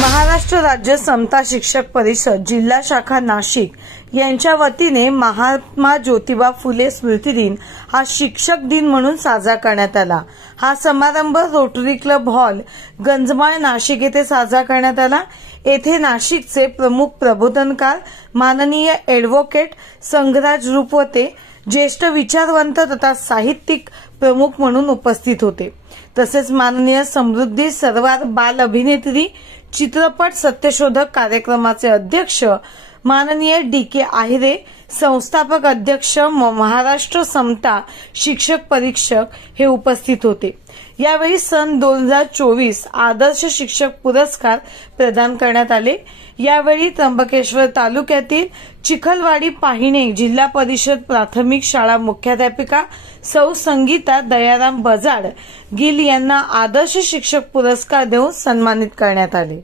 महाराष्ट्र राज्य समता शिक्षक परिषद जिल्हा शाखा नाशिक यांच्या वतीने महात्मा ज्योतिबा फुले स्मृती दिन हा शिक्षक दिन म्हणून साजरा करण्यात आला। हा समारंभ रोटरी क्लब हॉल गंजमाळ नाशिक येथे साजरा करण्यात आला। येथे नाशिकचे प्रमुख प्रबोधनकार माननीय ॲडव्होकेट संघराज रूपवते ज्येष्ठ विचारवंत तथा साहित्यिक प्रमुख म्हणून उपस्थित होते। तसेच माननीय समृद्धी सरवार बाल अभिनेत्री चित्रपट सत्यशोधक कार्यक्रमाचे अध्यक्ष माननीय DK आहिरे, संस्थापक अध्यक्ष महाराष्ट्र समता शिक्षक परिषद हे उपस्थित होते। यावेळी सन 2024 आदर्श शिक्षक पुरस्कार प्रदान करण्यात आले। यावेळी त्र्यंबकेश्वर तालुक्यातील चिखलवाडी पाहिणे जिल्हा परिषद प्राथमिक शाळा मुख्याध्यापिका सौ संगीता दयाराम बजाड गिल यांना आदर्श शिक्षक पुरस्कार देऊन सन्मानित करण्यात आले।